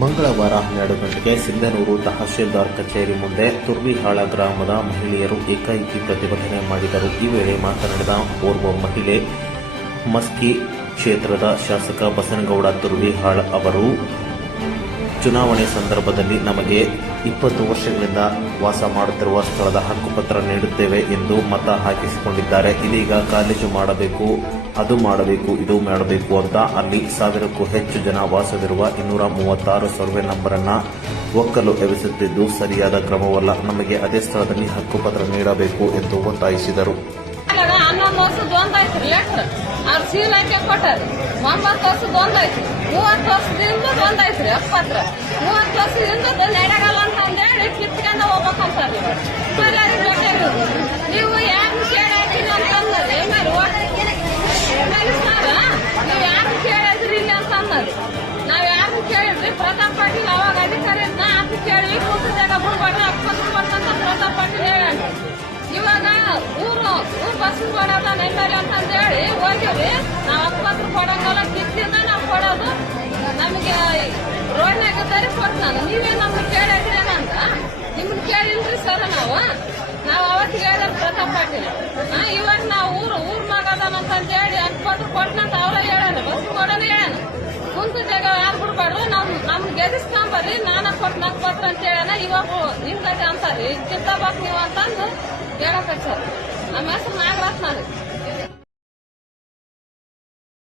ಮಂಗಳವಾರ 12 ಗಂಟೆಗೆ ಸಿಂಧನೂರು ತಹಶೀಲ್ದಾರ್ ಕಚೇರಿ ಮುಂದೆ ತುರ್ವಿಹಾಳ ಗ್ರಾಮದ ಮಹಿಳೆಯರು ಏಕಾಏಕಿ ಪ್ರತಿಭಟನೆ ಮಾಡಿದರು. ಈ ವೇಳೆ ಮಾತನಾಡಿದ ಓರ್ವ ಮಹಿಳೆ, ಮಸ್ಕಿ ಕ್ಷೇತ್ರದ ಶಾಸಕ ಬಸನಗೌಡ ತುರ್ವಿಹಾಳ ಅವರು ಚುನಾವಣೆ ಸಂದರ್ಭದಲ್ಲಿ ನಮಗೆ 20 ವರ್ಷಗಳಿಂದ ವಾಸ ಮಾಡುತ್ತಿರುವ ಸ್ಥಳದ ಹಕ್ಕುಪತ್ರ ನೀಡುತ್ತೇವೆ ಎಂದು ಮತ ಹಾಕಿಸಿಕೊಂಡಿದ್ದಾರೆ. ಇದೀಗ ಕಾಲೇಜು ಮಾಡಬೇಕು, ಅದು ಮಾಡಬೇಕು, ಇದು ಮಾಡಬೇಕು ಅಂತ ಅಲ್ಲಿ 1000ಕ್ಕೂ ಹೆಚ್ಚು ಜನ ವಾಸವಿರುವ 236 ಸರ್ವೆ ನಂಬರ್ ಅನ್ನ ಒಕ್ಕಲು ಎಬ್ಬಿಸುತ್ತಿದ್ದು ಸರಿಯಾದ ಕ್ರಮವಲ್ಲ. ನಮಗೆ ಅದೇ ಸ್ಥಳದಲ್ಲಿ ಹಕ್ಕುಪತ್ರ ನೀಡಬೇಕು ಎಂದು ಒತ್ತಾಯಿಸಿದರು. 11 ವರ್ಷದ ಒಂದಾಯ್ತು ಲೆಟ್ರ್ ಅವ್ರು ಸೀಲ್ ಹಾಕಿ ಕೊಟ್ಟಾರೆ. 9 ವರ್ಷದ ಒಂದಾಯ್ತು, 30 ವರ್ಷದಿಂದ ಒಂದಾಯ್ತು ಪತ್ರ. 30 ವರ್ಷದಿಂದ ನಡೆಯಲ್ಲ ಅಂತ ಅಂದೇಳಿ ಕಿತ್ಕೊಂಡು ಹೋಗ್ಬೇಕಂತಾರೆ. ನೀವು ಯಾರು ಕೇಳಾಕಿನ ಅಂತಂದ್ರೆ ನೀವು ಯಾರು ಕೇಳಿದ್ರಿ ಇಲ್ಲಿ ಅಂತ ಅನ್ನೋದು. ನಾವ್ ಯಾರು ಕೇಳಿದ್ರಿ? ಪ್ರತಾಪ್ ಪಾಟೀಲ್ ಅವಾಗ ಅಧಿಕಾರಿ ಅದು ಕೇಳಿ ಕೂತಾಗ ಬಿಡ್ಬಾರ್ದು 20% ಪ್ರತಾಪ್ ಪಾಟೀಲ್ ಹೇಳ. ಇವಾಗ ಊರು ಬಸ್ ಕೊಡೋದ ನೆಂಟರಿ ಅಂತಂದೇಳಿ ಹೋಗಿವಿ. ನಾವು 20 ಕೊಡಂಗಲ್ಲ, ಕಿತ್ತಿಂದ ನಾವು ಕೊಡೋದು. ನಮಗೆ ರೋಡ್ನಾಗ ಇದ್ದಾರೆ ಕೊಡ್ತಾನ. ನೀವೇ ನಮ್ಗೆ ಕೇಳಿದ್ರಿ ಅಂತ ನಿಮ್ನ ಕೇಳಿಲ್ರಿ ಸರ್. ನಾವು ಅವತ್ತು ಹೇಳಿದ್ರೆ ಪ್ರತಾಪ್ ಪಾಟೀಲ್ ಇವಾಗ ನಾವು ಊರ್ ಮಗದನಂತಂದೇಳಿ 20 ಕೊಟ್ಟನಂತ ಅವ್ರ ಹೇಳೋಣ, ಬಸ್ ಕೊಡೋದು ಹೇಳೋಣ. ಕುಂತ ಜಾಗ ಯಾರು ಬಿಡ್ಬಾರ್ದು, ನಮ್ಗೆ ಗೆದಿಸ್ಕೊಂಬರ್ರಿ, ನಾನ ಕೊಟ್ಟು ಪತ್ರ ಅಂತ ಹೇಳೋಣ. ಇವಾಗ ನಿಮ್ಗೆ ಅಂತಾರ್ರಿ ಕಿತ್ತಬೇಕು ನೀವು ಅಂತಂದು ಹೇಳಕ್ ಸರ್. ನಮ್ಮ ಹೆಸರು ನಾಗರತ್ನ.